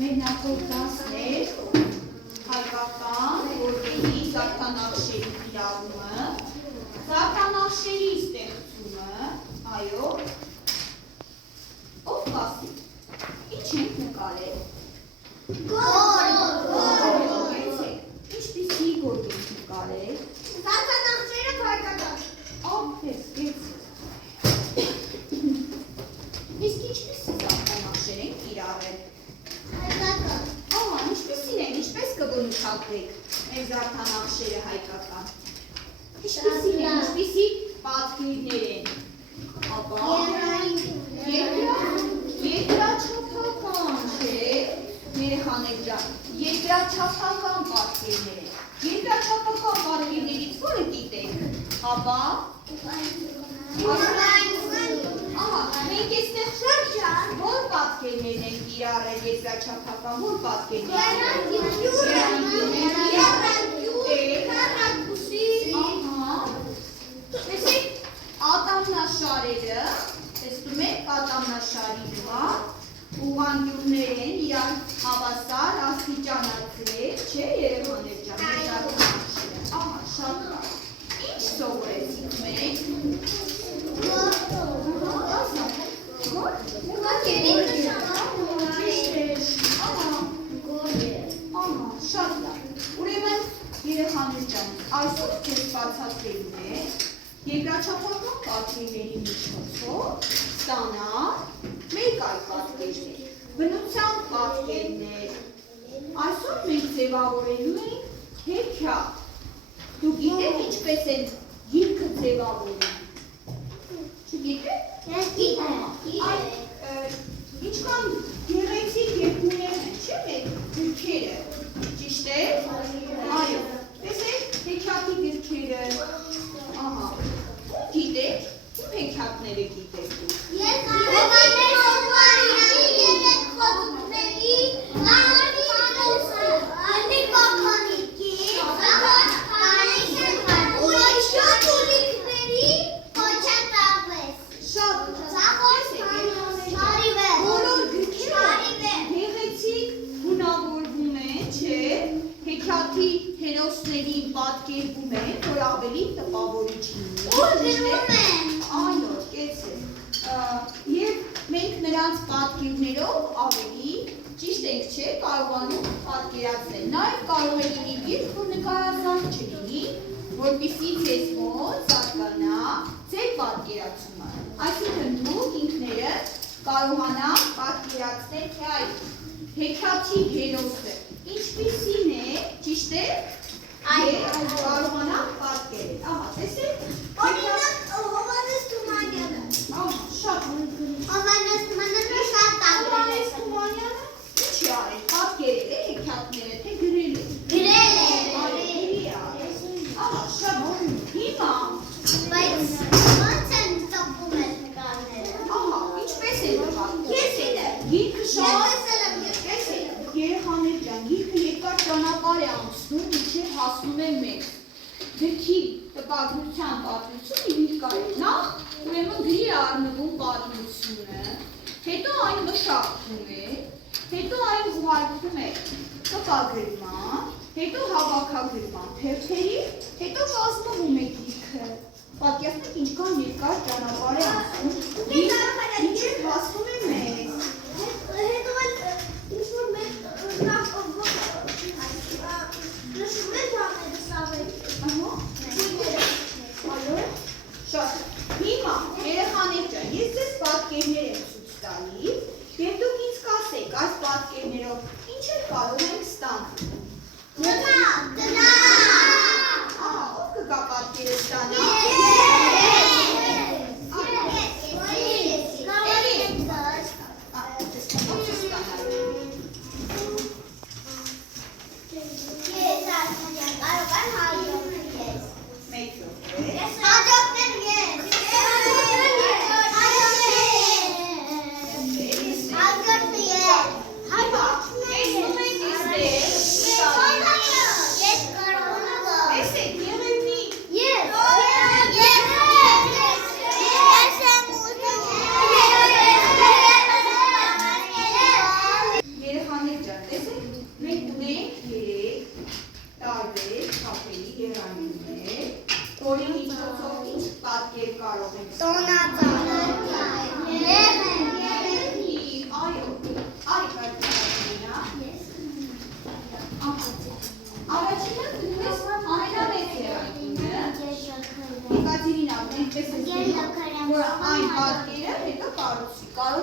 Մեր նախորդ դասներ հայկական որբերի զարդանախշերի կիրառումը, զարդանախշերի ստեղծումը, այո, ով կասի, ինչ ենք նկարել։ Գորգ։ Ինչպիսի գորգ ենք նկարել։ Զարդանախշերը հայկական։ Ահ, իսկ ինչպիսի զարդանախշեր ենք կիրառել։ Հայկական։ Ահա, ինչպիսին են, ինչպես կբնութագրեք մեր զարդանախշերը հայկական։ Ինչպիսին են, ինչպիսի պատկերներ են։ Ապա երկրաչափական, չէ, երեխաներ ջան, երկրաչափական պատկերներ են։ Երկրաչափական պատկերներից որը գիտեք։ Ապա ահա, մենք այստեղ շատ որ պատկերներն են կիրառել երկրաչափական, որ պատկերներ։ Տեսեք, ատամնաշարերը, տեսնում եք, ատամնաշարի վրա ուղղանկյուններ են իրար հավասար, աստիճանացրել, չէ, երեխաներ ջան, ահա, շատ լավ։ Ինչ սովորեցիք մենք։ Շատ լավ։ Ուրեմն երեխաներ ջան, այսօր ձեզ բացատրելու է երկրաչափական պատկերների միջոցով ստանալ մեկ այլ պատկերներ, բնության պատկերներ։ Այսօր մենք ձևավորելու ենք հեքիաթ։ Դուք գիտեք ինչպես են գիրքը ձևավորում։ Չգիտեք։ Ես գիտեմ։ Ինչքան գեղեցիկ երկուներ են, չէ՞ մեր գրքերը, ճիշտ է։ Այո, տեսեք հեքիաթի գրքերը, ահա, ու գիտեք, ում հեքիաթները գիտեք դուք։ Ես Հովհաննես Թումանյանի երեք խոզուկների, Անիկ Մականիկի, ուրիշոտ ուլիկների, Հոչան Տավես։ Շատ բոլոր գրքերը գեղեցիկ գունավորվում են, չէ, հեքիաթի հերոսներին պատկերվում են, որ ավելի տպավորիչ լինի։ Ուր գրում են։ Այո, կեցեք։ Եվ մենք նրանց պատկերներով ավելի ճիշտ ենք, չէ, կարողանում պատկերացնել։ Նաև կարող է լինի գիրք, որ նկարազարդ չլինի, որպեսզի ձեզ մոտ զարգանա ձեր պատկերացումը։ Այսինքն դուք ինքներդ կարողանաք պատկերացնել, թե այդ հեքիաթի հերոսը ինչպիսին է, ճիշտ է, կարողանաք պատկերել։ Ահա, տեսեք։ Օրինակ Հովհաննես Թումանյանը։ Ահա, շատ Հովհաննես Թումանյանը շատ տարբեր է։ Հովհաննես Թումանյանը ինչ է արել, պատկերել է հեքիաթները, թե գրել է։ Գրել է։ Ահա, շատ հիմա, Բայց ո՞նց են ծպում այս նկարները։ ահա, ինչպես է նկարում։ Ես գիտեմ։ Գիրքը շատ Տեսեք։ երեխաներ ջան, գիրքը երկար ճանապարհ է անցնում, մինչև հասնում է մեզ։ Գրքի տպագրության պատմությունը երկար է։ Նախ ուրեմն գրի է առնվում պատմությունը, հետո այն մշակվում է, հետո այն ուղարկվում է տպագրման, հետո հավաքագրման թերթերի, հետո կազմվում է գիրքը։ Պատկերացնեք ինչքան երկար ճանապարհ է անցնում, մինչև հասնում է մեզ։ Հետո ինչ-որ մեկ նշում է բաները սավեր։ Ահա։ Այո, շատ։ Հիմա երեխաներ ջան, ես ձեզ պատկերներ եմ ցույց տալի, եւ դուք ինձ կասեք, այս պատկերներով ինչ է կարող ենք ստանալ։ Տնա։ Ահա, ով կգա պատկերը ստանալ։ Ես։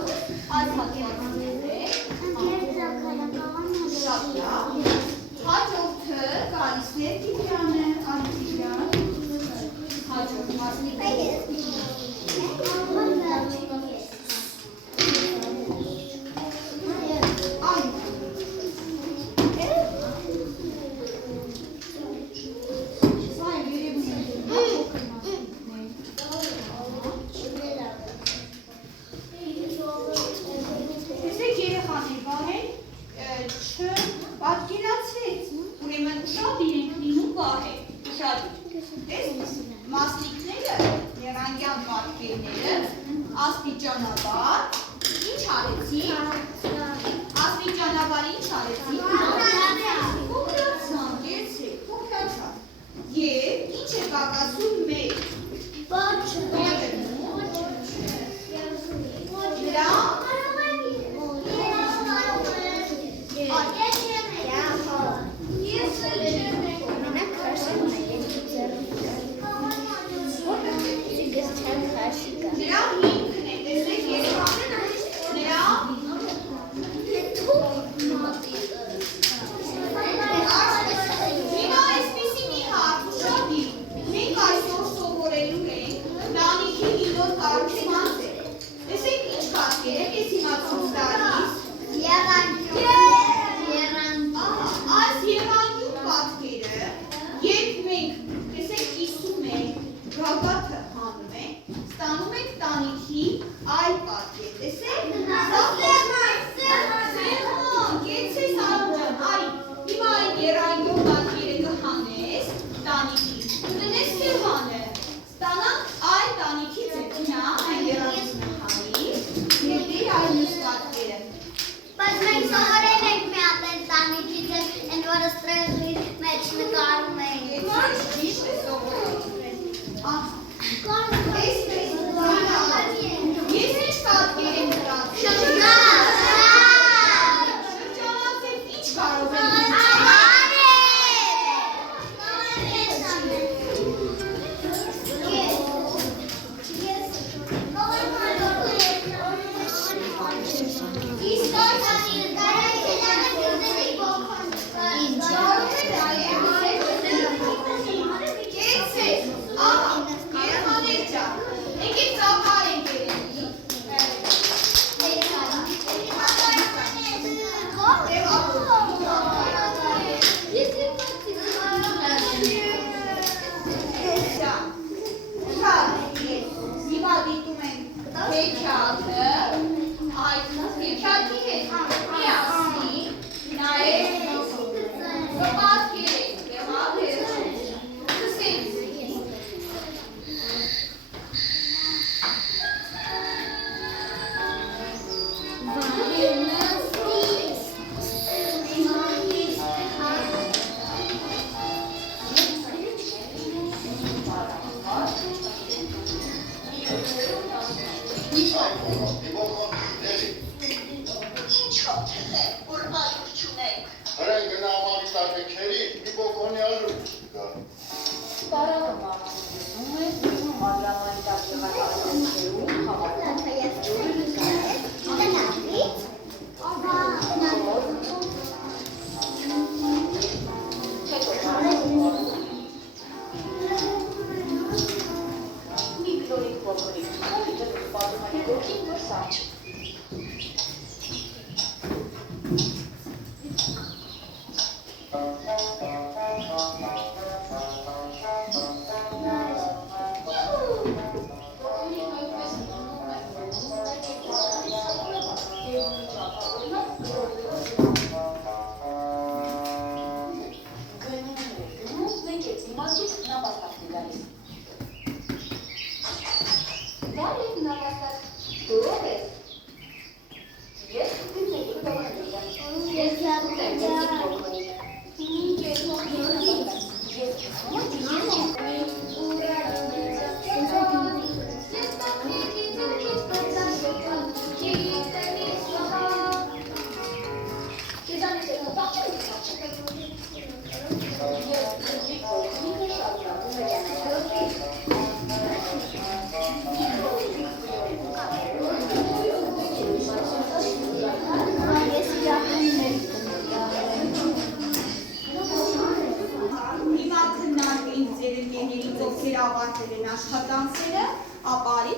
Այս հատվածները շատ լավ։ Հաջորդը գալիս է Տիգրանը, Տիգրան։ Հաջորդ մասնիկները։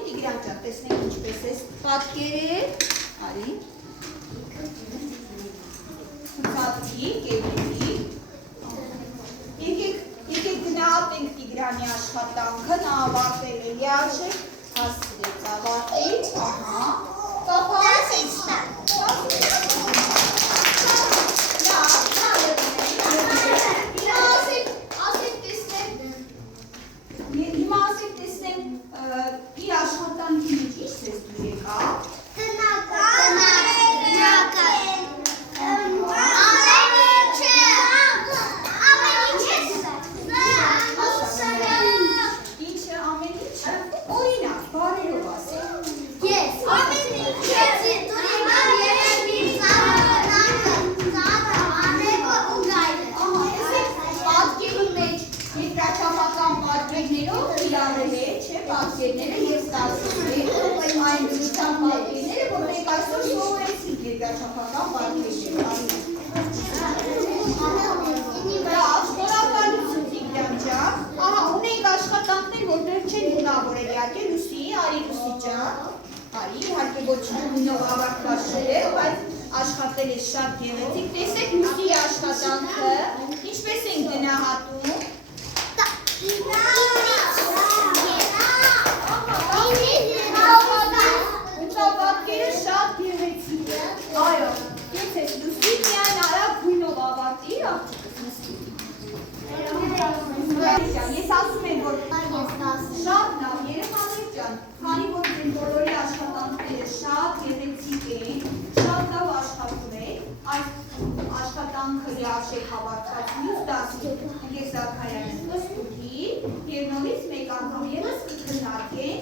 Տիգրան ջան, տեսնենք ինչպես ես պատկերել, արի, ցուցադրի, կերպի, եկեք գնահատենք Տիգրանի աշխատանքը, նա ավարտել է լիարժեք, հասցրեց ավարտել, ահա, կապահես Հիմա ասեք տեսնենք իր աշխատանքի մեջ ինչ ես դու եկա։ Ինչը ամեն ինչը օրինակ, բարերով ասեք։ Պատկերի մեջ երկրաչափական պատկերներով իրարել է, չէ, պատկերները և ստացվում է այն դրության պատկերները, որ մենք այսօր սովորեցինք երկրաչափական պատկերներով։ Շնորհակալություն Տիգրան ջան։ Ահա, ունենք աշխատանքներ, որ դեռ չեն գունավորել իհարկե, Լուսի, արի Լուսի ջան։ Արի, իհարկե ոչ գունով ավարտված չէ, բայց աշխատել է շատ գեղեցիկ։ Տեսեք Լուսիի աշխատանքը, ինչպես են գնահատում։ Պատկերը շատ գեղեցիկ է։ Այո, ես Լուսի միայն արագ գույնով ավարտի, աղջիկս նստի։ Ես ասում եմ, որ շատ լավ երեխաներ ջան, քանի որ ձեր բոլորի աշխատանքները շատ գեղեցիկ են, շատ լավ աշխատում եք, այս աշխատանքը լիարժեք հավաքած մյուս դասի ընկեր Զաքարյանի ստուգի, և նորից մեկ անգամ ևս կքննարկենք